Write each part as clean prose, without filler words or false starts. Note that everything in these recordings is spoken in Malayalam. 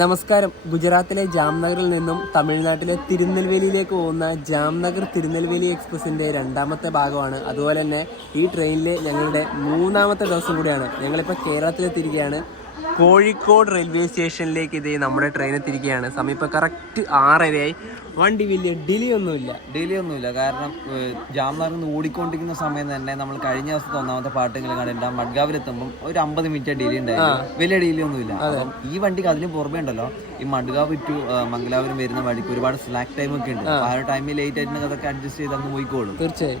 നമസ്കാരം. ഗുജറാത്തിലെ ജാംനഗറിൽ നിന്നും തമിഴ്നാട്ടിലെ തിരുനെൽവേലിയിലേക്ക് പോകുന്ന ജാംനഗർ തിരുനെൽവേലി എക്സ്പ്രസിൻ്റെ രണ്ടാമത്തെ ഭാഗമാണ്. അതുപോലെ തന്നെ ഈ ട്രെയിനിൽ ഞങ്ങളുടെ മൂന്നാമത്തെ ദിവസം കൂടിയാണ്. ഞങ്ങളിപ്പോൾ കേരളത്തിലെത്തിയിരിക്കുകയാണ്. കോഴിക്കോട് റെയിൽവേ സ്റ്റേഷനിലേക്ക് നമ്മുടെ ട്രെയിൻ എത്തിയിരിക്കുകയാണ്. സമയം ഇപ്പോൾ കറക്റ്റ് 6:30 വണ്ടി വലിയ ഡിലേ ഒന്നുമില്ല. കാരണം ജാംനഗറിൽ നിന്ന് ഓടിക്കൊണ്ടിരിക്കുന്ന സമയം തന്നെ നമ്മൾ കഴിഞ്ഞ ദിവസത്തെ ഒന്നാമത്തെ പാട്ടെങ്കിലും കണ്ടിട്ട് മഡ്ഗാവിലെത്തുമ്പോൾ ഒരു 50 മിനിറ്റ് ഡിലേ ഉണ്ടായിരുന്നു. വലിയ ഡിലേ ഒന്നുമില്ല. അപ്പം ഈ വണ്ടിക്ക് അതിന് പുറമേ ഉണ്ടല്ലോ, ഈ മഡ്ഗാവ് ടു മംഗലാപുരം വരുന്ന വഴിക്ക് ഒരുപാട് സ്ലാക്ക് ടൈം ഒക്കെ ഉണ്ട്. ആ ഒരു ടൈമിൽ ലേറ്റ് ആയിട്ടുണ്ടെങ്കിൽ അതൊക്കെ അഡ്ജസ്റ്റ് ചെയ്ത് അങ്ങ് പോയിക്കോളും. തീർച്ചയായും.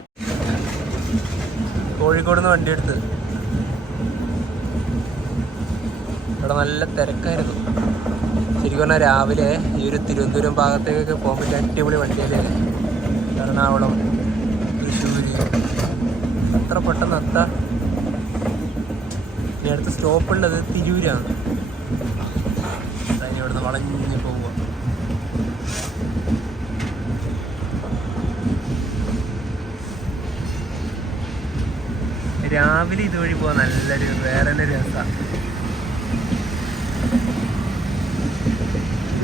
കോഴിക്കോട് നിന്ന് വണ്ടി എടുത്ത് ഇവിടെ നല്ല തിരക്കായിരുന്നു. ശരിക്കും പറഞ്ഞാൽ രാവിലെ ഈ ഒരു തിരുവനന്തപുരം ഭാഗത്തേക്കൊക്കെ പോകാൻ പറ്റിയ അടിപൊളി വണ്ടിയിൽ എറണാകുളം, തൃശ്ശൂർ അത്ര പെട്ടെന്ന് എത്താം. ഇനി അടുത്ത സ്റ്റോപ്പുള്ളത് തിരൂരാണ്. അതിന് ഇവിടുന്ന് വളഞ്ഞ് പോവുക. രാവിലെ ഇതുവഴി പോകാൻ നല്ലൊരു വേറെ രസമാണ്.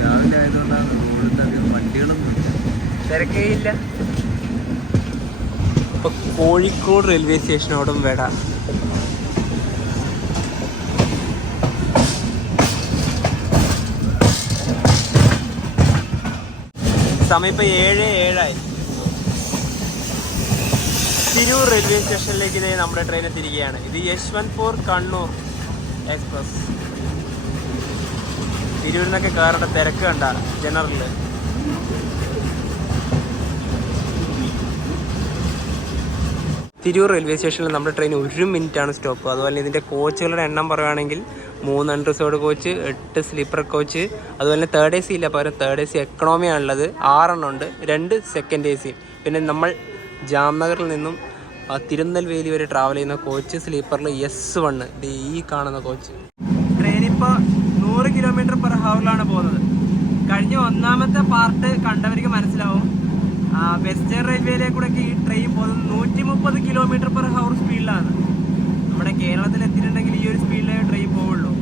രാവിലെ ആയതുകൊണ്ടാണ് റോഡിൽ വണ്ടികളൊന്നും തിരക്കേയില്ല. ഇപ്പൊ കോഴിക്കോട് റെയിൽവേ സ്റ്റേഷനോടും വേട. സമയം ഇപ്പൊ 7:07. തിരൂർ റെയിൽവേ സ്റ്റേഷനിലേക്ക് നമ്മുടെ ട്രെയിൻ എത്തിയിരിക്കുകയാണ്. ഇത് യശ്വന്ത്പൂർ കണ്ണൂർ എക്സ്പ്രസ്. തിരൂരിൽ നിന്നൊക്കെ കയറേണ്ട തിരക്ക് കണ്ട ജനറലിൽ. തിരൂർ റെയിൽവേ സ്റ്റേഷനിൽ നമ്മുടെ ട്രെയിൻ 1 മിനിറ്റാണ് സ്റ്റോപ്പ്. അതുപോലെ ഇതിൻ്റെ കോച്ചുകളുടെ എണ്ണം പറയുകയാണെങ്കിൽ 3 അൺറിസർവ്ഡ് കോച്ച്, 8 സ്ലീപ്പർ കോച്ച്, അതുപോലെ 3rd AC ഇല്ല, പകരം 3rd AC എക്കണോമിയാണുള്ളത്. 6 എണ്ണം ഉണ്ട്, 2 സെക്കൻഡ് AC. പിന്നെ നമ്മൾ ജാംനഗറിൽ നിന്നും തിരുനെൽവേലി വരെ ട്രാവൽ ചെയ്യുന്ന കോച്ച് സ്ലീപ്പറിൽ S1, ഈ കാണുന്ന കോച്ച്. ട്രെയിൻ ഇപ്പോൾ 100 km/h പോകുന്നത്. കഴിഞ്ഞ ഒന്നാമത്തെ പാർട്ട് കണ്ടവർക്ക് മനസ്സിലാവും. വെസ്റ്റേൺ റെയിൽവേയിലെ കൂടെ ഈ ട്രെയിൻ പോകുന്നത് 130 km/h സ്പീഡിലാണ്. നമ്മുടെ കേരളത്തിൽ എത്തിയിട്ടുണ്ടെങ്കിൽ ഈ ഒരു സ്പീഡിലേ ട്രെയിൻ പോവുള്ളൂ.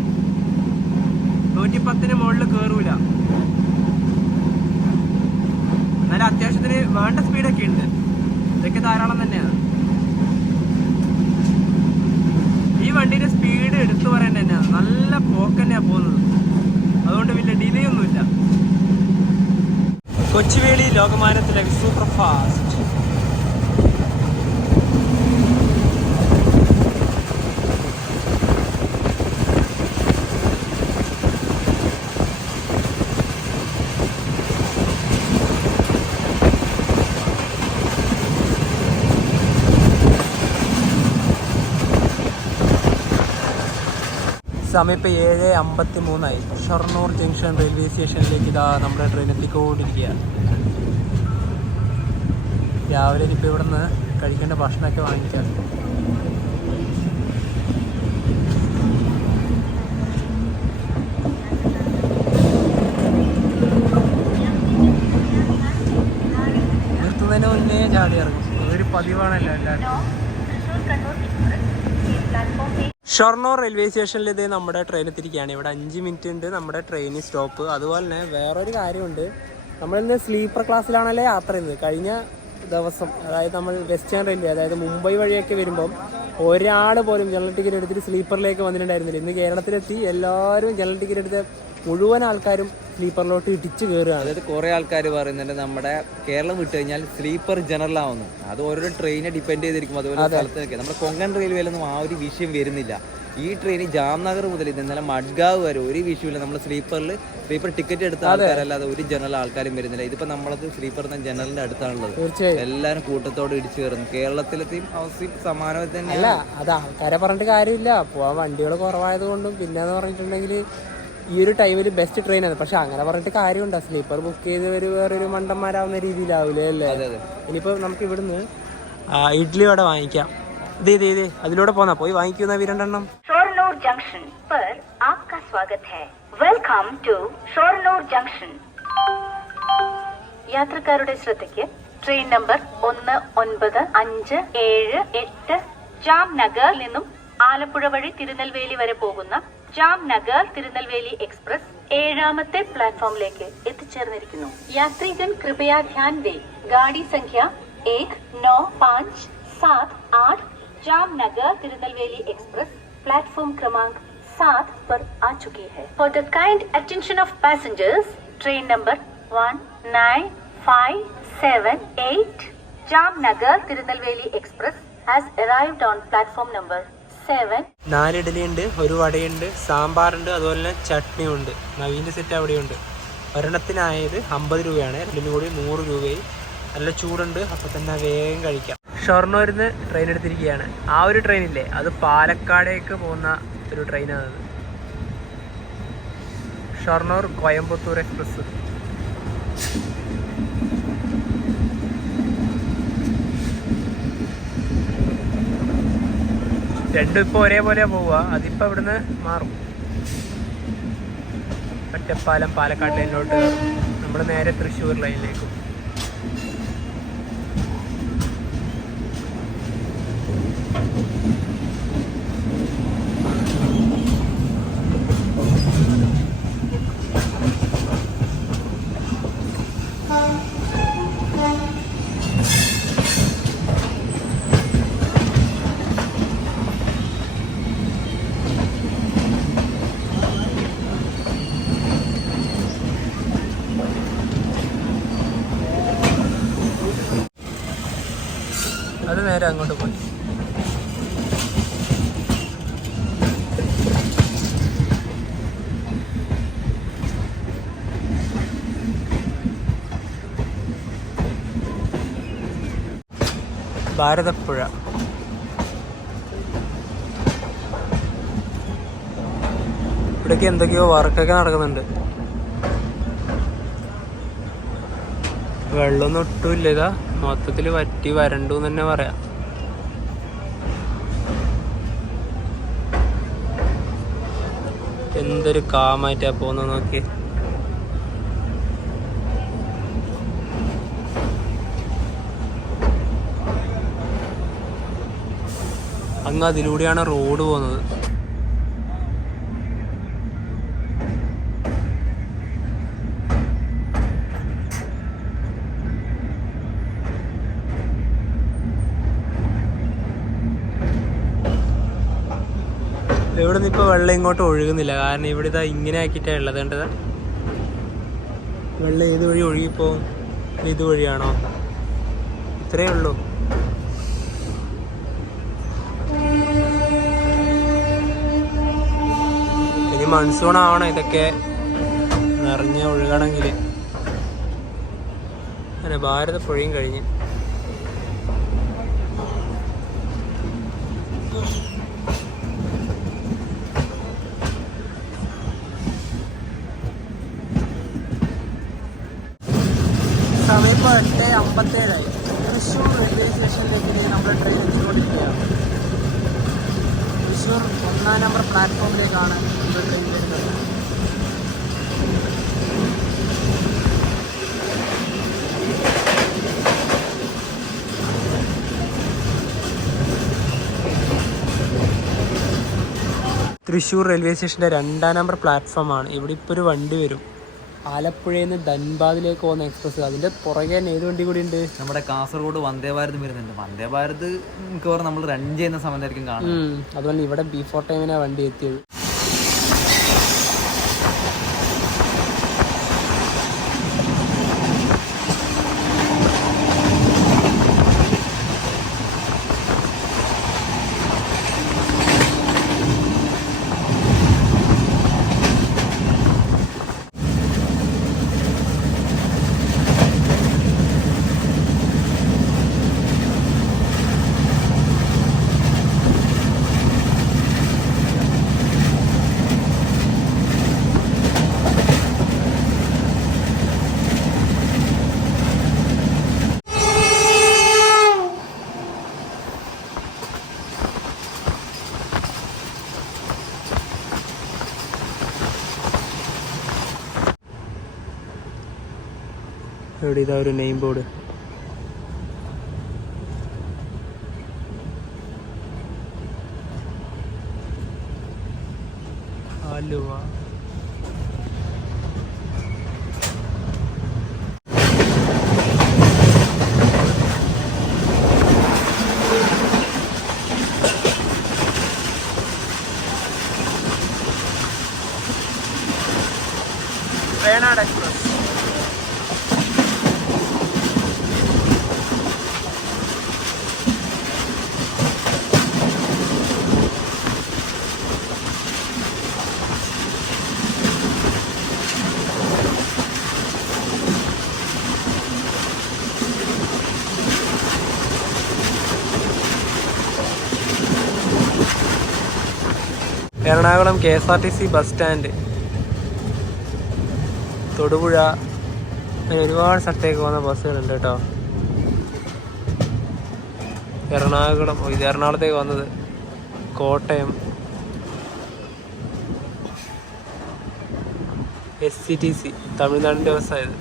110-ന് മുകളിൽ കയറൂല. എന്നാലും അത്യാവശ്യത്തിന് വേണ്ട സ്പീഡൊക്കെ ഉണ്ട്. ഇതൊക്കെ ധാരാളം തന്നെയാണ്. ഈ വണ്ടിയുടെ സ്പീഡ് എടുത്തു പറയേണ്ട തന്നെയാണ്. നല്ല പോക്ക് തന്നെയാണ് പോകുന്നത്. അതുകൊണ്ട് വലിയ ഡിലേ ഒന്നുമില്ല. Kochuveli Lokmanya Tilak super fast. സമയം ഇപ്പോൾ 7:53. ഷൊർണൂർ ജംഗ്ഷൻ റെയിൽവേ സ്റ്റേഷനിലേക്ക് നമ്മുടെ ട്രെയിൻ എത്തിക്കൊണ്ടിരിക്കുകയാണ്. രാവിലെ ഇപ്പോൾ ഇവിടെ നിന്ന് കഴിക്കേണ്ട ഭക്ഷണമൊക്കെ വാങ്ങിക്കാം. നിർത്തുന്നതിന് മുന്നേ ചാടി ഇറങ്ങും. അതൊരു പതിവാണല്ലോ എല്ലാവരും. ഷൊർണൂർ റെയിൽവേ സ്റ്റേഷനിൽ നമ്മുടെ ട്രെയിൻ എത്തിയിരിക്കുകയാണ്. ഇവിടെ 5 മിനിറ്റ് ഉണ്ട് നമ്മുടെ ട്രെയിൻ സ്റ്റോപ്പ്. അതുപോലെ തന്നെ വേറൊരു കാര്യമുണ്ട്. നമ്മളിന്ന് സ്ലീപ്പർ ക്ലാസ്സിലാണല്ലേ യാത്ര ചെയ്യുന്നത്. കഴിഞ്ഞ ദിവസം അതായത് നമ്മൾ വെസ്റ്റേൺ റെയിൽവേ, അതായത് മുംബൈ വഴിയൊക്കെ വരുമ്പം ഒരാൾ പോലും ജനറൽ ടിക്കറ്റ് എടുത്തിട്ട് സ്ലീപ്പറിലേക്ക് വന്നിട്ടുണ്ടായിരുന്നില്ല. ഇന്ന് കേരളത്തിലെത്തി എല്ലാവരും ജനറൽ ടിക്കറ്റ് എടുത്ത് മുഴുവൻ ആൾക്കാരും സ്ലീപ്പറിലോട്ട് ഇടിച്ച് കയറുകയാണ്. അതായത് കുറേ ആൾക്കാർ പറയുന്നുണ്ട് നമ്മുടെ കേരളം വിട്ട് കഴിഞ്ഞാൽ സ്ലീപ്പർ ജനറൽ ആവുന്നു. അത് ഓരോ ട്രെയിനെ ഡിപ്പെൻഡ് ചെയ്തിരിക്കും. അതുപോലെ സ്ഥലത്തൊക്കെ നമ്മുടെ കൊങ്കൺ റെയിൽവേയിലൊന്നും ആ ഒരു വിഷയം വരുന്നില്ല. ഈ ട്രെയിൻ ജാംനഗർ മുതൽ ഇന്നലെ മഡ്ഗാവ് വരെ ഒരു വിഷയമില്ല. നമ്മൾ സ്ലീപ്പർ ടിക്കറ്റ് എടുത്ത ആൾക്കാരല്ലാതെ ഒരു ജനറൽ ആൾക്കാരും വരുന്നില്ല. ഇതിപ്പോ നമ്മളത് സ്ലീപ്പർ ജനറലിന്റെ അടുത്താണുള്ളത്. എല്ലാവരും കൂട്ടത്തോട് ഇടിച്ചു കയറുന്നു. കേരളത്തിലെത്തിയും അവസ്ഥയും സമാനമായി തന്നെയല്ല. അത് ആൾക്കാരെ പറഞ്ഞിട്ട് കാര്യമില്ല. പോവാൻ വണ്ടികൾ കുറവായത് കൊണ്ടും പിന്നെന്ന് പറഞ്ഞിട്ടുണ്ടെങ്കിൽ ഈ ഒരു ടൈമിൽ ബെസ്റ്റ് ട്രെയിനാണ്. പക്ഷെ അങ്ങനെ പറഞ്ഞിട്ട് കാര്യമുണ്ടോ? സ്ലീപ്പർ ബുക്ക് ചെയ്ത് വേറൊരു മണ്ടന്മാരാവുന്ന രീതിയിലാവില്ലേ അല്ലേ? ഇനിയിപ്പോൾ നമുക്ക് ഇവിടുന്ന് ഇഡ്ഡലി വട വാങ്ങിക്കാം. ഇതേ അതിലൂടെ പോയി വാങ്ങിക്കുന്ന രണ്ടെണ്ണം. ഷൊർണൂർ ജംഗ്ഷൻ पर आपका स्वागत है. Welcome to Shoranur junction. യാത്രക്കാരുടെ ശ്രദ്ധയ്ക്ക് ട്രെയിൻ നമ്പർ 1957 ജാംനഗറിൽ നിന്നും ആലപ്പുഴ വഴി തിരുനെൽവേലി വരെ പോകുന്ന ജാംനഗർ തിരുനെൽവേലി എക്സ്പ്രസ് 7ാമത്തെ പ്ലാറ്റ്ഫോമിലേക്ക് എത്തിച്ചേർന്നിരിക്കുന്നു. യാത്രികൻ കൃപയാ ധ്യാൻ ദേ ഗാഡി സംഖ്യ 1957 जामनगर तिरुनेलवेली एक्सप्रेस प्लेटफॉर्म क्रमांक 7 पर आ चुकी है. For the kind attention of passengers, train number 19578 Jamnagar Tirunelveli Express has arrived on platform number 7. 4 ഇഡലിയുണ്ട്, ഒരു വടയുണ്ട്, സാമ്പാറുണ്ട്, അതുപോലെ തന്നെ ചട്നിയും ഉണ്ട്. നവീൻ്റെ സെറ്റ് അവിടെയുണ്ട്. ഒരെണ്ണത്തിനായത് 50 രൂപയാണ്, രണ്ടിനും കൂടി 100 രൂപയും. നല്ല ചൂടുണ്ട്, അപ്പം തന്നെ വേഗം കഴിക്കാം. ഷൊർണൂരിൽ നിന്ന് ട്രെയിൻ എടുത്തിരിക്കുകയാണ്. ആ ഒരു ട്രെയിനില്ലേ, അത് പാലക്കാടേക്ക് പോകുന്ന ഒരു ട്രെയിനാണത്. ഷൊർണൂർ കോയമ്പത്തൂർ എക്സ്പ്രസ്. രണ്ടും ഇപ്പോൾ ഒരേപോലെ പോവുക. അതിപ്പോൾ ഇവിടുന്ന് മാറും. ഒറ്റപ്പാലം പാലക്കാട് ലൈനിലോട്ട് നമ്മൾ നേരെ തൃശ്ശൂർ ലൈനിലേക്കും. അത് നേരെ അങ്ങോട്ട് പോയി. ഭാരതപ്പുഴ. ഇവിടേക്ക് എന്തൊക്കെയോ വർക്കൊക്കെ നടക്കുന്നുണ്ട്. വെള്ളമൊന്നും ഒട്ടുമില്ല. ഇതാ മൊത്തത്തിൽ വറ്റി വരണ്ടു എന്ന് തന്നെ പറയാം. എന്തൊരു കാമായിട്ടാ പോകുന്ന നോക്കി. അങ്ങ് അതിലൂടെയാണ് റോഡ് പോകുന്നത്. ഇവിടെ നിന്ന് ഇപ്പോൾ വെള്ളം ഇങ്ങോട്ട് ഒഴുകുന്നില്ല. കാരണം ഇവിടെ ഇതാ ഇങ്ങനെ ആക്കിയിട്ടാണ് ഉള്ളത്. കണ്ടതാ വെള്ളം ഏത് വഴി ഒഴുകിപ്പോവും? ഇതുവഴിയാണോ? ഇത്രയേ ഉള്ളൂ. ഇനി മൺസൂൺ ആവണം ഇതൊക്കെ നിറഞ്ഞ് ഒഴുകണമെങ്കിൽ. അങ്ങനെ ഭാരതപ്പുഴയും കഴിഞ്ഞ്. സമയം ഇപ്പോൾ 8:57. തൃശ്ശൂർ റെയിൽവേ സ്റ്റേഷനിലേക്ക് നമ്മുടെ ട്രെയിൻ എത്തിക്കൊണ്ടിരിക്കുകയാണ്. തൃശ്ശൂർ 1-ാം നമ്പർ പ്ലാറ്റ്ഫോമിലേക്കാണ് നമ്മുടെ ട്രെയിൻ വരുന്നത്. തൃശ്ശൂർ റെയിൽവേ സ്റ്റേഷൻ്റെ 2-ാം നമ്പർ പ്ലാറ്റ്ഫോമാണ്. ഇവിടെ ഇപ്പോൾ ഒരു വണ്ടി വരും. ആലപ്പുഴയിൽ നിന്ന് ധൻബാദിലേക്ക് പോകുന്ന എക്സ്പ്രസ്. അതിൻ്റെ പുറകെ തന്നെ ഏത് വണ്ടി കൂടി ഉണ്ട്? നമ്മുടെ കാസർഗോഡ് വന്ദേ ഭാരത് വരുന്നുണ്ട്. വന്ദേ ഭാരത് മിക്കവാറും നമ്മൾ റൺ ചെയ്യുന്ന സമയത്തായിരിക്കും കാണുന്നത്. അതുപോലെ ഇവിടെ ബിഫോർ ടൈമിനാണ് വണ്ടി എത്തിയത്. ഇവിടെ ഇതാ ഒരു name board. Aluva. Venad express. Ernakulam KSRTC bus stand, Thodupuzha, അങ്ങനെ ഒരുപാട് സ്ഥലത്തേക്ക് പോകുന്ന ബസ്സുകളുണ്ട് കേട്ടോ. എറണാകുളം, ഇത് എറണാകുളത്തേക്ക് വന്നത്, കോട്ടയം, SCTC തമിഴ്നാടിൻ്റെ ബസ്സായത്.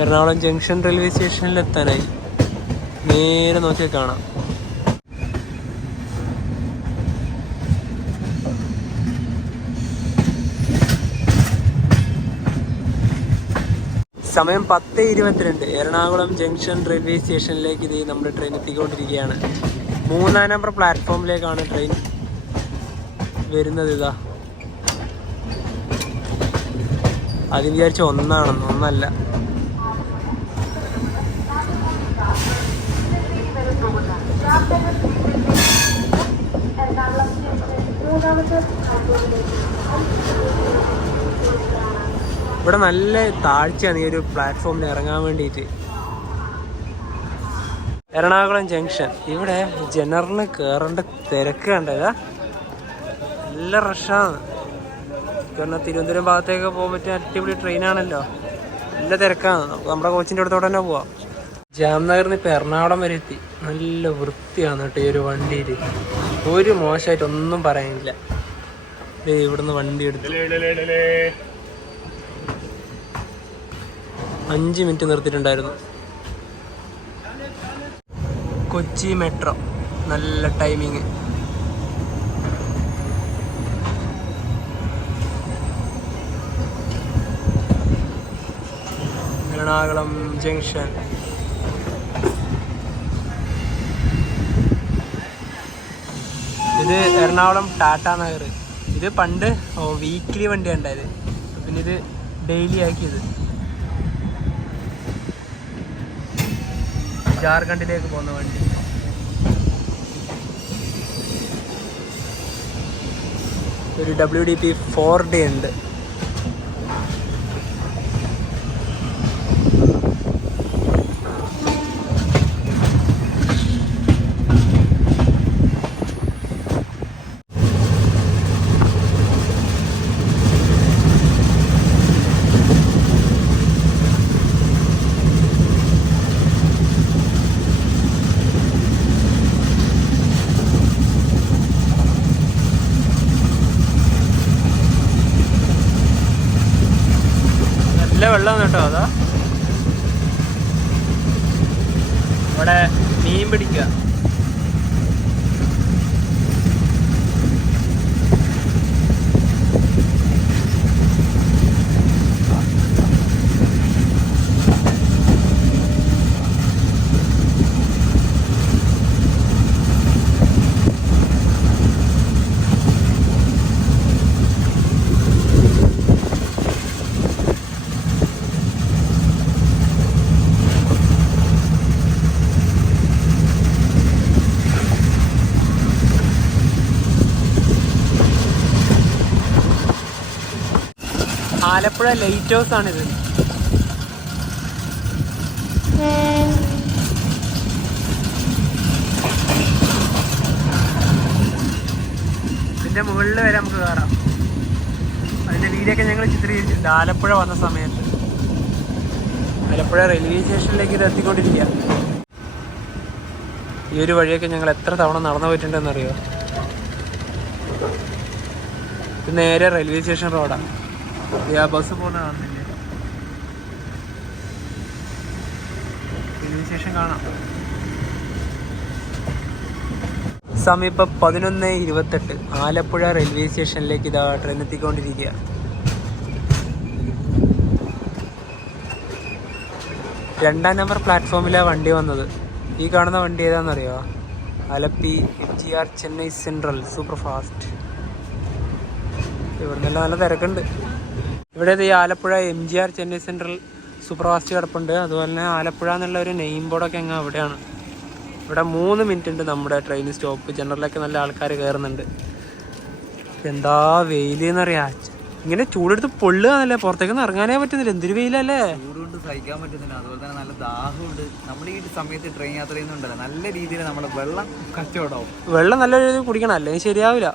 എറണാകുളം ജംഗ്ഷൻ റെയിൽവേ സ്റ്റേഷനിലെത്താനായി. നേരെ നോക്കിയാൽ കാണാം. സമയം 10:22. എറണാകുളം ജംഗ്ഷൻ റെയിൽവേ സ്റ്റേഷനിലേക്ക് ഇത് നമ്മുടെ ട്രെയിൻ എത്തിക്കൊണ്ടിരിക്കുകയാണ്. 3-ാം നമ്പർ പ്ലാറ്റ്ഫോമിലേക്കാണ് ട്രെയിൻ വരുന്നത്. ഇതാ, അത് വിചാരിച്ച ഒന്നാണെന്ന്, ഒന്നല്ല. ഇവിടെ നല്ല താഴ്ചയാണ് ഈ ഒരു പ്ലാറ്റ്ഫോമിൽ ഇറങ്ങാൻ വേണ്ടിയിട്ട്. എറണാകുളം ജംഗ്ഷൻ, ഇവിടെ ജനറലിന് കയറേണ്ട തിരക്ക് കണ്ടതാ, നല്ല റഷാണ്. കാരണം തിരുവനന്തപുരം ഭാഗത്തേക്ക് പോകാൻ പറ്റിയ അടിപൊളി ട്രെയിനാണല്ലോ, നല്ല തിരക്കാണ്. നമുക്ക് നമ്മുടെ കോച്ചിൻ്റെ അടുത്തോടെ തന്നെ പോവാം. ജാംനഗറിൽ നിന്ന് ഇപ്പോൾ എറണാകുളം വരെ എത്തി. നല്ല വൃത്തിയാണ് കേട്ടോ ഈ ഒരു വണ്ടിയിൽ, ഒരു മോശമായിട്ടൊന്നും പറയാനില്ല. ഇവിടുന്ന് വണ്ടി എടുത്തു 5 മിനിറ്റ് നിർത്തിയിട്ടുണ്ടായിരുന്നു. കൊച്ചി മെട്രോ, നല്ല ടൈമിങ്. എറണാകുളം ജംഗ്ഷൻ. ഇത് എറണാകുളം ടാറ്റാ നഗർ. ഇത് പണ്ട് വീക്കിലി വണ്ടിയാണ് ഉണ്ടായത്, പിന്നെ ഇത് ഡെയിലി ആക്കിയത്. ജാർഖണ്ഡിലേക്ക് പോകുന്ന വണ്ടി. ഒരു WDP 4D ഉണ്ട്. നല്ല വെള്ളമാണ് കേട്ടോ. അതാ ഇവിടെ മീൻ പിടിക്കുക. ആലപ്പുഴ ലൈറ്റ് ഹൗസ് ആണിത്. ഇതിന്റെ മുകളിൽ വരെ നമുക്ക് കയറാം. അതിന്റെ വീഡിയോ ഒക്കെ ഞങ്ങൾ ചിത്രീകരിച്ചിട്ടുണ്ട് ആലപ്പുഴ വന്ന സമയത്ത്. ആലപ്പുഴ റെയിൽവേ സ്റ്റേഷനിലേക്ക് ഇത് എത്തിക്കൊണ്ടിരിക്കുക. ഈ ഒരു വഴിയൊക്കെ ഞങ്ങൾ എത്ര തവണ നടന്നു പോയിട്ടുണ്ടെന്നറിയോ. ഇത് നേരെ റെയിൽവേ സ്റ്റേഷൻ റോഡാണ്. ആ ബസ് പോകുന്ന കാണുന്നില്ലേ, റെയിൽവേ സ്റ്റേഷൻ കാണാം. സമയം ഇപ്പം 11:28. ആലപ്പുഴ റെയിൽവേ സ്റ്റേഷനിലേക്ക് ഇതാ ട്രെയിൻ എത്തിക്കൊണ്ടിരിക്കുക. രണ്ടാം നമ്പർ പ്ലാറ്റ്ഫോമിലാണ് വണ്ടി വന്നത്. ഈ കാണുന്ന വണ്ടി ഏതാണെന്നറിയോ? Alleppey MGR Chennai central super fast. ഇവിടെ നിന്നെല്ലാം നല്ല തിരക്കുണ്ട്. ഇവിടെ ഈ Alappuzha MGR Chennai central super fast കിടപ്പുണ്ട്. അതുപോലെ തന്നെ ആലപ്പുഴ എന്നുള്ള ഒരു നെയിം ബോർഡൊക്കെ അങ്ങ് അവിടെയാണ്. ഇവിടെ 3 മിനിറ്റ് ഉണ്ട് നമ്മുടെ ട്രെയിൻ സ്റ്റോപ്പ്. ജനറലൊക്കെ നല്ല ആൾക്കാർ കയറുന്നുണ്ട്. എന്താ വെയിൽ എന്നറിയാം. ഇങ്ങനെ ചൂടെടുത്ത് പൊള്ളുകയെന്നല്ലേ, പുറത്തേക്കൊന്നും ഇറങ്ങാനേ പറ്റുന്നില്ല. എന്തൊരു വെയിലല്ലേ. ചൂടുകൊണ്ട് സഹിക്കാൻ പറ്റുന്നില്ല. അതുപോലെ തന്നെ നല്ല ദാഹമുണ്ട്. നമ്മൾ ഈ സമയത്ത് ട്രെയിൻ യാത്ര ചെയ്യുന്നുണ്ടല്ലോ, നല്ല രീതിയിൽ നമ്മുടെ വെള്ളം കച്ചവടമാവും. വെള്ളം നല്ല രീതിയിൽ കുടിക്കണം, അല്ലെങ്കിൽ ശരിയാവില്ല.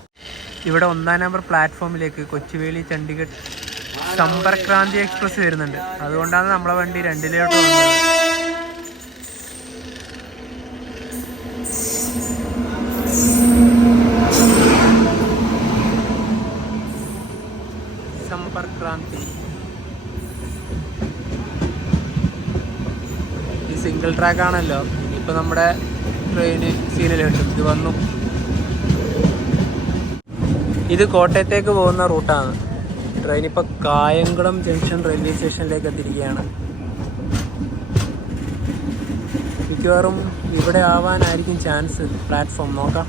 ഇവിടെ 1-ാം നമ്പർ പ്ലാറ്റ്ഫോമിലേക്ക് കൊച്ചുവേളി ചണ്ഡീഗഡ് സമ്പർക്രാന്തി എക്സ്പ്രസ് വരുന്നുണ്ട്. അതുകൊണ്ടാണ് നമ്മളെ വണ്ടി 2-ിലോട്ട് വന്നത്. സമ്പർക്രാന്തി ഈ സിംഗിൾ ട്രാക്ക് ആണല്ലോ. ഇനിയിപ്പോൾ നമ്മുടെ ട്രെയിന് സീനിലോട്ട് ഇത് വന്നു. ഇത് കോട്ടയത്തേക്ക് പോകുന്ന റൂട്ടാണ്. ട്രെയിൻ ഇപ്പോൾ കായംകുളം ജംഗ്ഷൻ റെയിൽവേ സ്റ്റേഷനിലേക്ക് എത്തിയിരിക്കുകയാണ്. മിക്കവാറും ഇവിടെ ആവാനായിരിക്കും ചാൻസ്. പ്ലാറ്റ്ഫോം നോക്കാം.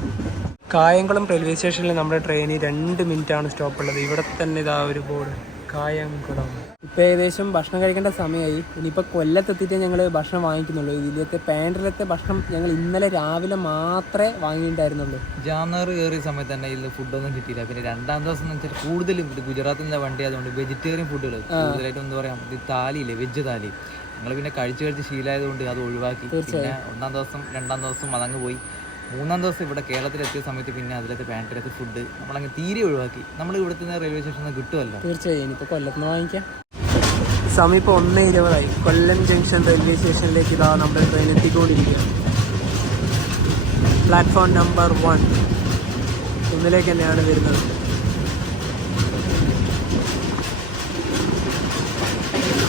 കായംകുളം റെയിൽവേ സ്റ്റേഷനിൽ നമ്മുടെ ട്രെയിന് 2 മിനിറ്റാണ് സ്റ്റോപ്പുള്ളത്. ഇവിടെ തന്നെ ഇതാ ഒരു ബോർഡ്, കായംകുളം. ഇപ്പോൾ ഏകദേശം ഭക്ഷണം കഴിക്കേണ്ട സമയമായി. ഇനിയിപ്പോൾ കൊല്ലത്തെത്തിയിട്ടേ ഞങ്ങൾ ഭക്ഷണം വാങ്ങിക്കുന്നുള്ളൂ. ഇതിലത്തെ പാൻഡ്രിലത്തെ ഭക്ഷണം ഞങ്ങൾ ഇന്നലെ രാവിലെ മാത്രമേ വാങ്ങിയിട്ടുണ്ടായിരുന്നുള്ളൂ. ജാംനഗർ കയറിയ സമയത്ത് തന്നെ ഇതിൽ ഫുഡൊന്നും കിട്ടിയില്ല. പിന്നെ രണ്ടാം ദിവസം എന്ന് വെച്ചാൽ കൂടുതലും ഇത് ഗുജറാത്തിൻ്റെ വണ്ടി ആയതുകൊണ്ട് വെജിറ്റേറിയൻ ഫുഡുകൾ കൂടുതലായിട്ട് എന്താ പറയാം, ഇത് താലിയില്ലേ, വെജ് താലി, ഞങ്ങൾ പിന്നെ കഴിച്ച് ശീലമായതുകൊണ്ട് അത് ഒഴിവാക്കി. പിന്നെ 1-ാം ദിവസം 2-ാം ദിവസം അതങ്ങ് പോയി. 3-ാം ദിവസം ഇവിടെ കേരളത്തിലെത്തിയ സമയത്ത് പിന്നെ അതിലത്തെ പാൻറ്റിലത്തെ ഫുഡ് നമ്മളങ്ങ് തീരെ ഒഴിവാക്കി. നമ്മൾ ഇവിടുത്തെ റെയിൽവേ സ്റ്റേഷനിൽ നിന്ന് കിട്ടുമല്ലോ. തീർച്ചയായും ഇനിയിപ്പോൾ കൊല്ലത്ത് വാങ്ങിക്കാം. സമയം ഇപ്പോൾ 1:20. കൊല്ലം ജംഗ്ഷൻ റെയിൽവേ സ്റ്റേഷനിലേക്ക് ഇതാ നമ്മുടെ ട്രെയിൻ എത്തിക്കൊണ്ടിരിക്കുക. പ്ലാറ്റ്ഫോം നമ്പർ 1 തന്നെയാണ് വരുന്നത്.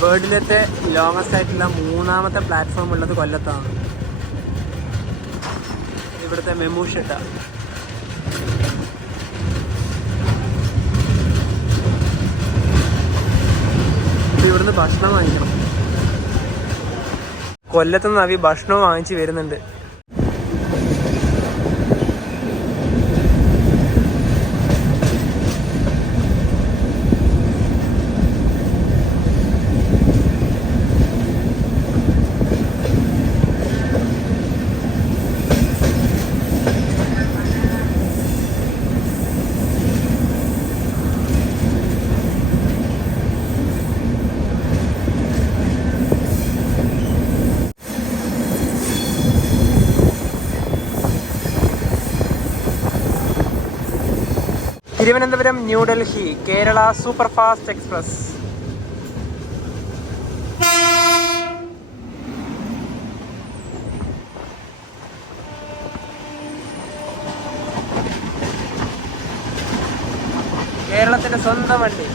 വേൾഡിലത്തെ ലോങ്ങസ്റ്റ് ആയിട്ടുള്ള 3-ാമത്തെ പ്ലാറ്റ്ഫോം ഉള്ളത് കൊല്ലത്താണ്. ഇവിടുത്തെ മെമു ഷെഡ. ഇവിടുന്ന് ഭക്ഷണം വാങ്ങിക്കണം. കൊല്ലത്തുനിന്ന് അവി ഭക്ഷണം വാങ്ങിച്ച് വരുന്നുണ്ട്. Thiruvananthapuram New Delhi Kerala super fast express. കേരളത്തിന്റെ സ്വന്തം വണ്ടി.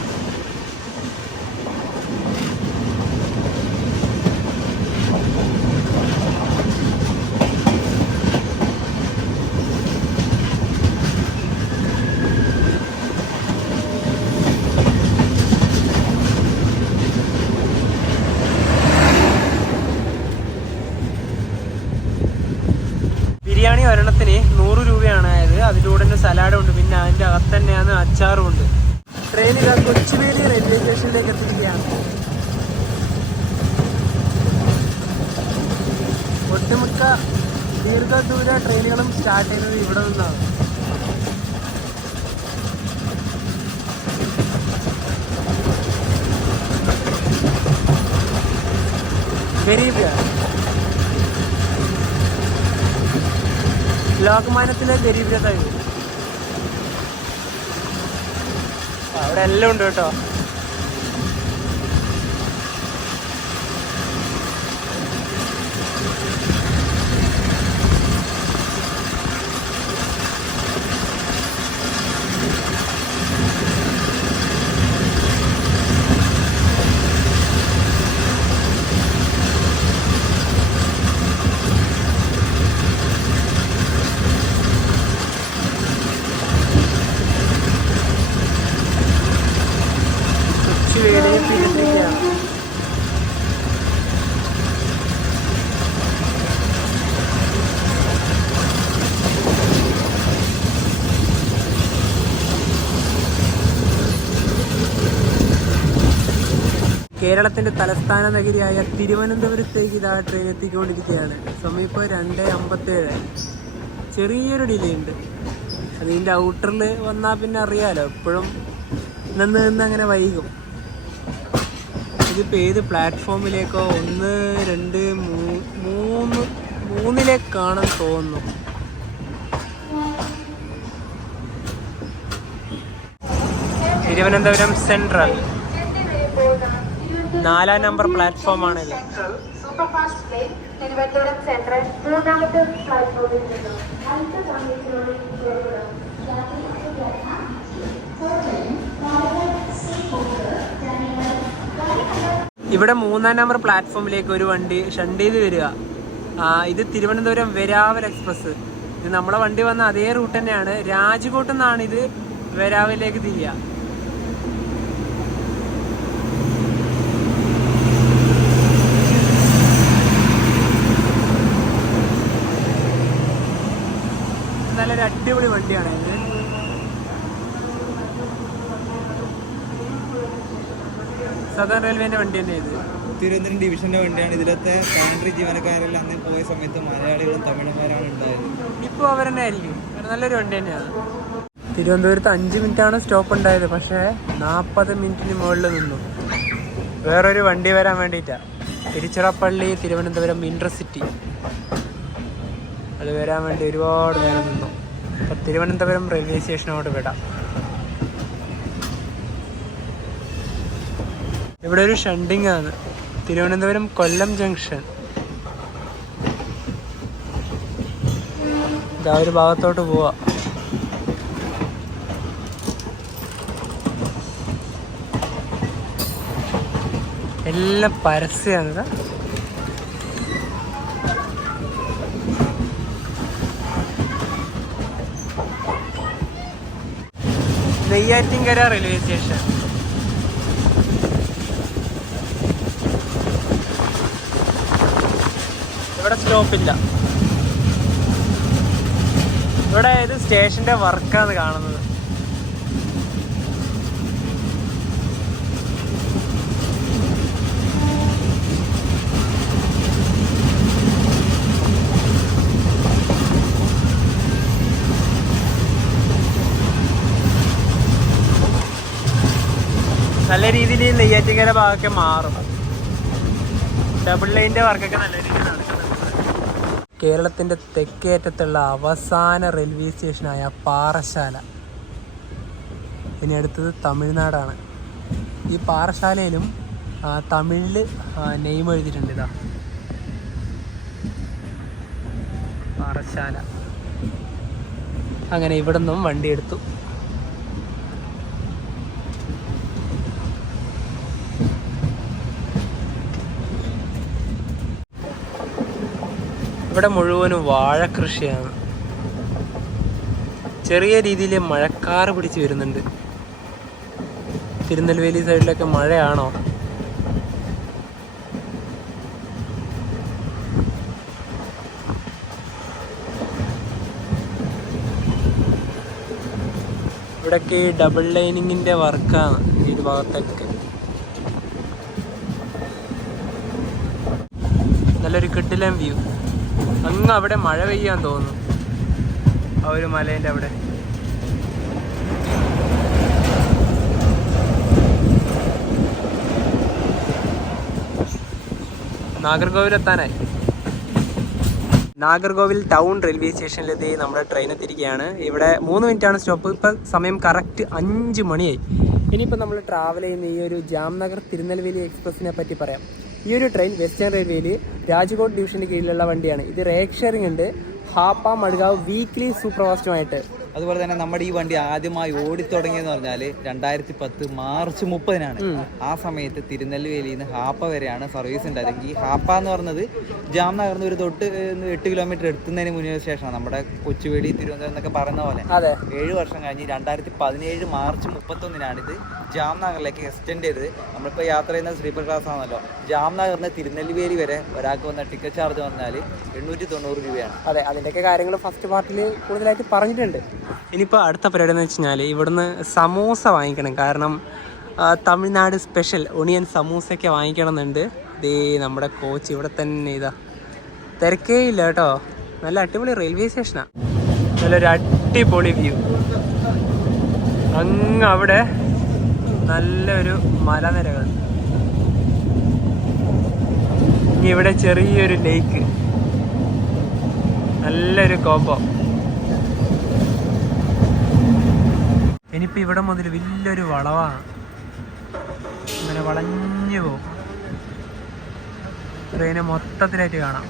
ബിരിയാണി ഒരെണ്ണത്തിന് 100 രൂപയാണ് ആയത്. അതിൻ്റെ കൂടെ തന്നെ സലാഡും ഉണ്ട്. പിന്നെ അതിൻ്റെ അകത്ത് തന്നെയാണ് അച്ചാറും ഉണ്ട്. ട്രെയിൻ ഇതാ കൊച്ചുവേളി റെയിൽവേ സ്റ്റേഷനിലേക്ക് എത്തിയിരിക്കുകയാണ്. ഒട്ടുമിക്ക ദീർഘദൂര ട്രെയിനുകളും സ്റ്റാർട്ട് ചെയ്യുന്നത് ഇവിടെ നിന്നാണ്. ഗരീബ് ലോകമാനത്തിലെ ഗരീബ് രഥാണ്. അവിടെ എല്ലാം ഉണ്ട് കേട്ടോ. കേരളത്തിൻ്റെ തലസ്ഥാന നഗരിയായ തിരുവനന്തപുരത്തേക്ക് ഇതാ ട്രെയിൻ എത്തിക്കൊണ്ടിരിക്കുകയാണ്. സമയം ഇപ്പോൾ 2:57. ചെറിയൊരു ഡിലേ ഉണ്ട്. അതിൻ്റെ ഔട്ടറിൽ വന്നാൽ പിന്നെ അറിയാലോ, എപ്പോഴും നിന്ന് അങ്ങനെ വൈകും. ഇതിപ്പോൾ ഏത് പ്ലാറ്റ്ഫോമിലേക്കോ 1, 2, 3 തോന്നുന്നു. തിരുവനന്തപുരം സെൻട്രൽ 4-ാം നമ്പർ പ്ലാറ്റ്ഫോമാണിത്. തിരുവനന്തപുരം സെൻട്രൽ 3-ാമത്തെ പ്ലാറ്റ്ഫോമിൽ നിന്നും ഇവിടെ 3-ാം നമ്പർ പ്ലാറ്റ്ഫോമിലേക്ക് ഒരു വണ്ടി ഷണ്ട് ചെയ്ത് വരിക. ഇത് തിരുവനന്തപുരം വെരാവൽ എക്സ്പ്രസ്. ഇത് നമ്മളെ വണ്ടി വന്ന അതേ റൂട്ട് തന്നെയാണ്. രാജ്കോട്ടിൽ നിന്നാണ് ഇത് വെരാവലിലേക്ക് തിരിയുക. നല്ലൊരു അടിപൊളി വണ്ടിയാണ് ഇത്. സദർൺ റെയിൽവേന്റെ വണ്ടി തന്നെ ഇത്. തിരുവനന്തപുരം ഡിവിഷന്റെ വണ്ടിയാണ്. ഇതിലത്തെ പാൻട്രി ജീവനക്കാരെല്ലാം അന്ന് പോയ സമയത്ത് മലയാളികളും തമിഴന്മാരാണ് ഉണ്ടായത്. ഇപ്പോൾ അവർ തന്നെ ആയിരിക്കും. നല്ലൊരു വണ്ടി തന്നെയാണ്. തിരുവനന്തപുരത്ത് 5 മിനിറ്റാണ് സ്റ്റോപ്പ് ഉണ്ടായത്, പക്ഷേ 40 മിനിറ്റിന് മുകളിൽ നിന്നു. വേറൊരു വണ്ടി വരാൻ വേണ്ടിയിട്ടാണ്. തിരുച്ചിറപ്പള്ളി തിരുവനന്തപുരം ഇൻ്റർസിറ്റി, അത് വരാൻ വേണ്ടി ഒരുപാട് നേരം നിന്നു. അപ്പോൾ തിരുവനന്തപുരം റെയിൽവേ സ്റ്റേഷനോട് വിടാം. ഇവിടെ ഒരു ഷണ്ടിങ് ആണ്. തിരുവനന്തപുരം കൊല്ലം ജംഗ്ഷൻ. ഇതാ ഒരു ഭാഗത്തോട്ട് പോവാ. എല്ലാം പരസ്യമാണ്. Neyyattinkara railway station. ഇവിടെ സ്റ്റോപ്പില്ല. ഇവിടെ ഇത് സ്റ്റേഷന്റെ വർക്കാണ് കാണുന്നത്. നല്ല രീതിയിൽ നെയ്യാറ്റിൻകര ഭാഗമൊക്കെ മാറും. ഡബിൾ ലൈൻ്റെ വർക്കൊക്കെ നല്ല രീതിയിൽ നടക്കുന്നുണ്ട്. കേരളത്തിൻ്റെ തെക്കേറ്റത്തുള്ള അവസാന റെയിൽവേ സ്റ്റേഷനായ പാറശാല. ഇനി അടുത്തത് തമിഴ്നാടാണ്. ഈ പാറശാലയിലും തമിഴിൽ നെയിം എഴുതിയിട്ടുണ്ട്. ഇതാ പാറശാല. അങ്ങനെ ഇവിടെ നിന്നും വണ്ടി എടുത്തു. ഇവിടെ മുഴുവനും വാഴക്കൃഷിയാണ്. ചെറിയ രീതിയിൽ മഴക്കാറ് പിടിച്ച് വരുന്നുണ്ട്. തിരുനെൽവേലി സൈഡിലൊക്കെ മഴയാണോ? ഇവിടെയൊക്കെ ഈ ഡബിൾ ലൈനിങ്ങിൻ്റെ വർക്കാണ് ഈ ഭാഗത്തൊക്കെ. നല്ലൊരു കിടിലൻ വ്യൂ. അങ്ങ് അവിടെ മഴ പെയ്യാൻ തോന്നുന്നു, ആ ഒരു മലേൻ്റെ അവിടെ. നാഗർകോവിൽ എത്താനായി. നാഗർകോവിൽ ടൗൺ റെയിൽവേ സ്റ്റേഷനിലെത്തി നമ്മുടെ ട്രെയിൻ എത്തിയിരിക്കുകയാണ്. ഇവിടെ 3 മിനിറ്റാണ് സ്റ്റോപ്പ്. ഇപ്പം സമയം കറക്റ്റ് 5 മണിയായി. ഇനിയിപ്പോൾ നമ്മൾ ട്രാവൽ ചെയ്യുന്ന ഈ ഒരു ജാംനഗർ തിരുനെൽവേലി എക്സ്പ്രസിനെ പറ്റി പറയാം. ഈ ഒരു ട്രെയിൻ വെസ്റ്റേൺ റെയിൽവേയിൽ രാജ്കോട്ട് ഡിവിഷൻ്റെ കീഴിലുള്ള വണ്ടിയാണ്. ഇത് റേക്ക് ഷെയറിംഗ് ഉണ്ട് ഹാപ്പ മഡ്ഗാവ് വീക്ക്ലി സൂപ്പർഫാസ്റ്റുമായിട്ട്. അതുപോലെ തന്നെ നമ്മുടെ ഈ വണ്ടി ആദ്യമായി ഓടിത്തുടങ്ങിയെന്ന് പറഞ്ഞാൽ 2010 മാർച്ച് 30-നാണ്. ആ സമയത്ത് തിരുനെൽവേലിയിൽ നിന്ന് ഹാപ്പ വരെയാണ് സർവീസ് ഉണ്ടായത്. ഈ ഹാപ്പ എന്ന് പറഞ്ഞത് ജാംനഗറിന് ഒരു 8 കിലോമീറ്റർ എത്തുന്നതിന് മുന്നേ ശേഷമാണ് നമ്മുടെ കൊച്ചുവേളി തിരുവനന്തപുരം എന്നൊക്കെ പറയുന്ന പോലെ 7 വർഷം കഴിഞ്ഞ് 2017 മാർച്ച് 31-നാണ് ഇത് ജാംനഗറിലേക്ക് എക്സ്റ്റെൻഡ് ചെയ്ത്. നമ്മളിപ്പോൾ യാത്ര ചെയ്യുന്ന സ്ലീപ്പർ ക്ലാസ് ആണല്ലോ. ജാംനഗറിന് തിരുനെൽവേലി വരെ ഒരാൾക്ക് വന്ന ടിക്കറ്റ് ചാർജ് വന്നാൽ 890 രൂപയാണ്. അതെ, അതിൻ്റെയൊക്കെ കാര്യങ്ങൾ ഫസ്റ്റ് പാർട്ടിൽ കൂടുതലായിട്ട് പറഞ്ഞിട്ടുണ്ട്. ഇനിയിപ്പോൾ അടുത്ത പരിപാടി എന്ന് വെച്ച് കഴിഞ്ഞാൽ ഇവിടുന്ന് സമൂസ വാങ്ങിക്കണം. കാരണം തമിഴ്നാട് സ്പെഷ്യൽ ഒണിയൻ സമൂസയൊക്കെ വാങ്ങിക്കണമെന്നുണ്ട്. ദേ നമ്മുടെ കോച്ച് ഇവിടെ തന്നെ ഇതാ, തിരക്കേ ഇല്ല കേട്ടോ. നല്ല അടിപൊളി റെയിൽവേ സ്റ്റേഷനാണ്. നല്ലൊരു അടിപൊളി വ്യൂ. അങ്ങ് അവിടെ നല്ലൊരു മലനിരകൾ. ഇനി ഇവിടെ ചെറിയൊരു ലേക്ക്, നല്ലൊരു കോമ്പോ. ഇനിയിപ്പോൾ ഇവിടെ മുതൽ വലിയൊരു വളവാണ്, ഇങ്ങനെ വളഞ്ഞു പോകും. ട്രെയിന് മൊത്തത്തിലായിട്ട് കാണാം.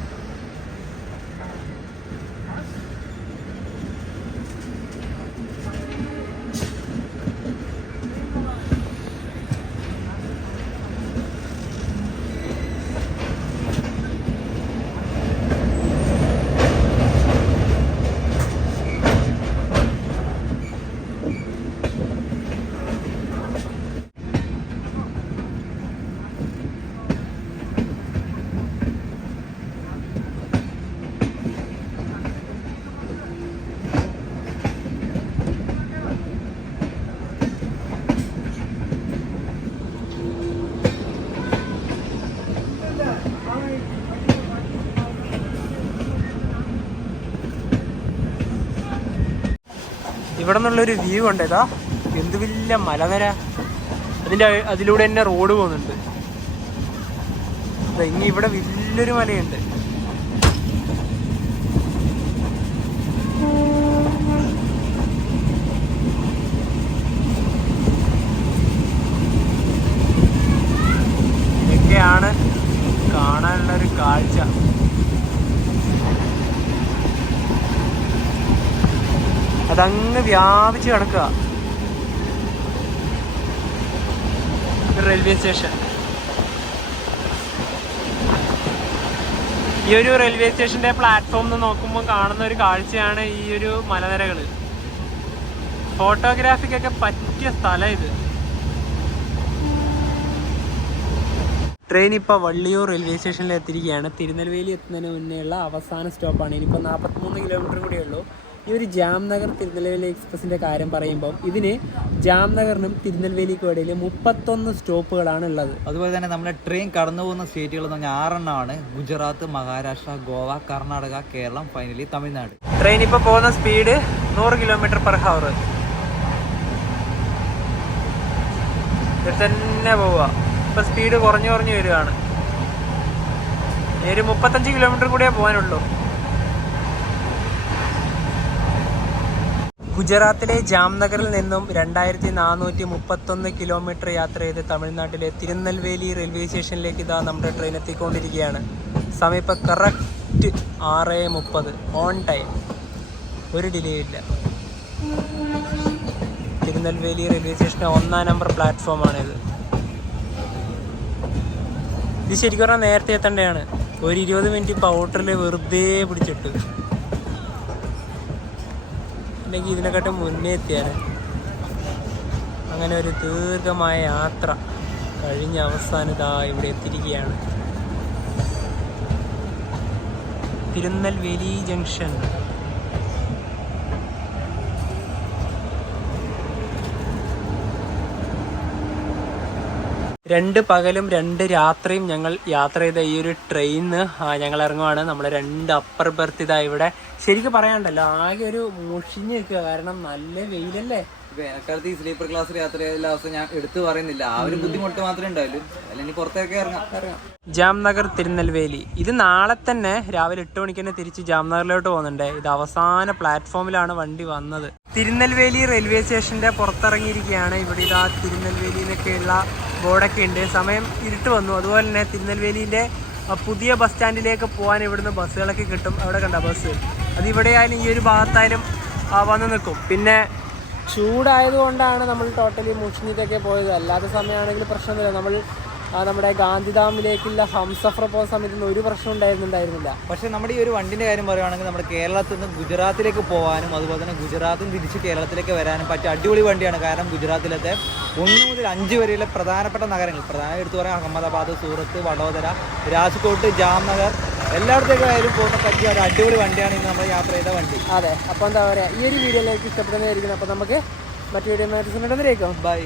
ഇവിടെ നിന്നുള്ളൊരു വ്യൂ ഉണ്ട്. ഇതാ എന്ത് വലിയ മലനിര, അതിലൂടെ തന്നെ റോഡ് പോകുന്നുണ്ട്. ഇനി ഇവിടെ വലിയൊരു മലയുണ്ട്. ഇതൊക്കെയാണ് കാണാനുള്ളൊരു കാഴ്ച. അതങ്ങ് വ്യാപിച്ച് കിടക്കുക. Railway station. ഈ ഒരു റെയിൽവേ സ്റ്റേഷന്റെ പ്ലാറ്റ്ഫോമിൽ നോക്കുമ്പോൾ കാണുന്ന ഒരു കാഴ്ചയാണ് ഈ ഒരു മലനിരകൾ. ഫോട്ടോഗ്രാഫിക്കൊക്കെ പറ്റിയ സ്ഥലം ഇത്. ട്രെയിൻ ഇപ്പോൾ വള്ളിയൂർ റെയിൽവേ സ്റ്റേഷനിൽ എത്തിയിരിക്കുകയാണ്. തിരുനെൽവേലി എത്തുന്നതിന് മുന്നേയുള്ള അവസാന സ്റ്റോപ്പാണ്. ഇനിയിപ്പോൾ 43 കിലോമീറ്റർ കൂടിയേ ഉള്ളൂ. ഈ ഒരു ജാംനഗർ തിരുനെൽവേലി എക്സ്പ്രസിൻ്റെ കാര്യം പറയുമ്പോൾ ഇതിന് ജാംനഗറിനും തിരുനെൽവേലിക്കും ഇടയിൽ 31 സ്റ്റോപ്പുകളാണ് ഉള്ളത്. അതുപോലെ തന്നെ നമ്മുടെ ട്രെയിൻ കടന്നു പോകുന്ന സ്റ്റേറ്റുകൾ എന്ന് പറഞ്ഞാൽ 6 എണ്ണമാണ്. ഗുജറാത്ത്, മഹാരാഷ്ട്ര, ഗോവ, കർണാടക, കേരളം, ഫൈനലി തമിഴ്നാട്. ട്രെയിൻ ഇപ്പോൾ പോകുന്ന സ്പീഡ് 100 km/h. ഇത് തന്നെ പോവുക. ഇപ്പം സ്പീഡ് കുറഞ്ഞു വരികയാണ്. ഒരു 35 കിലോമീറ്റർ കൂടിയേ പോകാനുള്ളൂ. ഗുജറാത്തിലെ ജാംനഗറിൽ നിന്നും 2431 കിലോമീറ്റർ യാത്ര ചെയ്ത് തമിഴ്നാട്ടിലെ തിരുനെൽവേലി റെയിൽവേ സ്റ്റേഷനിലേക്ക് ഇതാ നമ്മുടെ ട്രെയിൻ എത്തിക്കൊണ്ടിരിക്കുകയാണ്. സമയം ഇപ്പോൾ കറക്റ്റ് 6:30, ഓൺ ടൈം, ഒരു ഡിലേ ഇല്ല. തിരുനെൽവേലി റെയിൽവേ സ്റ്റേഷൻ്റെ 1-ാം നമ്പർ പ്ലാറ്റ്ഫോമാണിത്. ഇത് ശരിക്കും പറഞ്ഞാൽ നേരത്തെ എത്തേണ്ടതാണ്. ഒരു 20 മിനിറ്റ് ഇപ്പോൾ ഔട്ടറിൽ വെറുതെ പിടിച്ചിട്ട്, അല്ലെങ്കിൽ ഇതിനെക്കാട്ടും മുന്നേ എത്തിയാണ്. അങ്ങനെ ഒരു ദീർഘമായ യാത്ര കഴിഞ്ഞ അവസാനം ഇതാ ഇവിടെ എത്തിയിരിക്കുകയാണ്. തിരുനെൽവേലി ജംഗ്ഷൻ. രണ്ട് പകലും 2 രാത്രിയും ഞങ്ങൾ യാത്ര ചെയ്ത ഈ ഒരു ട്രെയിനിന്ന് ഞങ്ങൾ ഇറങ്ങുവാണ്. നമ്മൾ 2 അപ്പർ ബെർത്ത് ഇതാ ഇവിടെ. ശരിക്കും പറയാണ്ടല്ലോ, ആകെ ഒരു മുഷിഞ്ഞ് നിൽക്കുക. കാരണം നല്ല വെയിലല്ലേ. വേനൽക്കാലത്ത് ഈ സ്ലീപ്പർ ക്ലാസ്സിൽ യാത്ര ചെയ്ത അവസ്ഥ ഞാൻ എടുത്തു പറയുന്നില്ല. ആ ഒരു ബുദ്ധിമുട്ട് മാത്രമേ ഉണ്ടാവുള്ളൂ. അല്ലെങ്കിൽ പുറത്തേക്ക് ഇറങ്ങാം. ജാംനഗർ തിരുനെൽവേലി. ഇത് നാളെ തന്നെ രാവിലെ 8 മണിക്ക് തന്നെ തിരിച്ച് ജാംനഗറിലോട്ട് പോകുന്നുണ്ട്. ഇത് അവസാന പ്ലാറ്റ്ഫോമിലാണ് വണ്ടി വന്നത്. തിരുനെൽവേലി റെയിൽവേ സ്റ്റേഷന്റെ പുറത്തിറങ്ങിയിരിക്കുകയാണ്. ഇവിടെ ഇതാ തിരുനെൽവേലിയിലൊക്കെയുള്ള ബോർഡൊക്കെ ഉണ്ട്. സമയം ഇരുട്ട് വന്നു. അതുപോലെ തന്നെ തിരുനെൽവേലിയിലെ പുതിയ ബസ് സ്റ്റാൻഡിലേക്ക് പോകാൻ ഇവിടുന്ന് ബസ്സുകളൊക്കെ കിട്ടും. അവിടെ കണ്ട ബസ്, അതിവിടെ ആയാലും ഈ ഒരു ഭാഗത്തായാലും വന്ന് നിൽക്കും. പിന്നെ ചൂടായതുകൊണ്ടാണ് നമ്മൾ ടോട്ടലി മുഷിഞ്ഞിട്ടൊക്കെ പോയത്. അല്ലാത്ത സമയമാണെങ്കിൽ പ്രശ്നമൊന്നുമില്ല. നമ്മൾ നമ്മുടെ ഗാന്ധിധാമിലേക്കുള്ള ഹംസഫർ പോകുന്ന സമയത്ത് ഒരു പ്രശ്നം ഉണ്ടായിരുന്നില്ല. പക്ഷേ നമ്മുടെ ഈ ഒരു വണ്ടിൻ്റെ കാര്യം പറയുകയാണെങ്കിൽ നമ്മുടെ കേരളത്തിൽ നിന്ന് ഗുജറാത്തിലേക്ക് പോകാനും അതുപോലെ തന്നെ ഗുജറാത്തിൽ നിന്ന് തിരിച്ച് കേരളത്തിലേക്ക് വരാനും പറ്റിയ അടിപൊളി വണ്ടിയാണ്. കാരണം ഗുജറാത്തിലത്തെ 1 മുതൽ 5 വരെയുള്ള പ്രധാനപ്പെട്ട നഗരങ്ങൾ, പ്രധാന എടുത്തു പറയാൻ അഹമ്മദാബാദ്, സൂറത്ത്, വഡോദര, രാജ്കോട്ട്, ജാംനഗർ, എല്ലായിടത്തേക്കായാലും പോകുന്ന പറ്റിയ ഒരു അടിപൊളി വണ്ടിയാണ് ഇന്ന് നമ്മൾ യാത്ര ചെയ്ത വണ്ടി. അതെ. അപ്പോൾ എന്താ പറയുക, ഈ ഒരു വീഡിയോയിലേക്ക് ഇഷ്ടപ്പെടുന്നതായിരിക്കും. അപ്പോൾ നമുക്ക് മറ്റു വീഡിയോ ബൈ.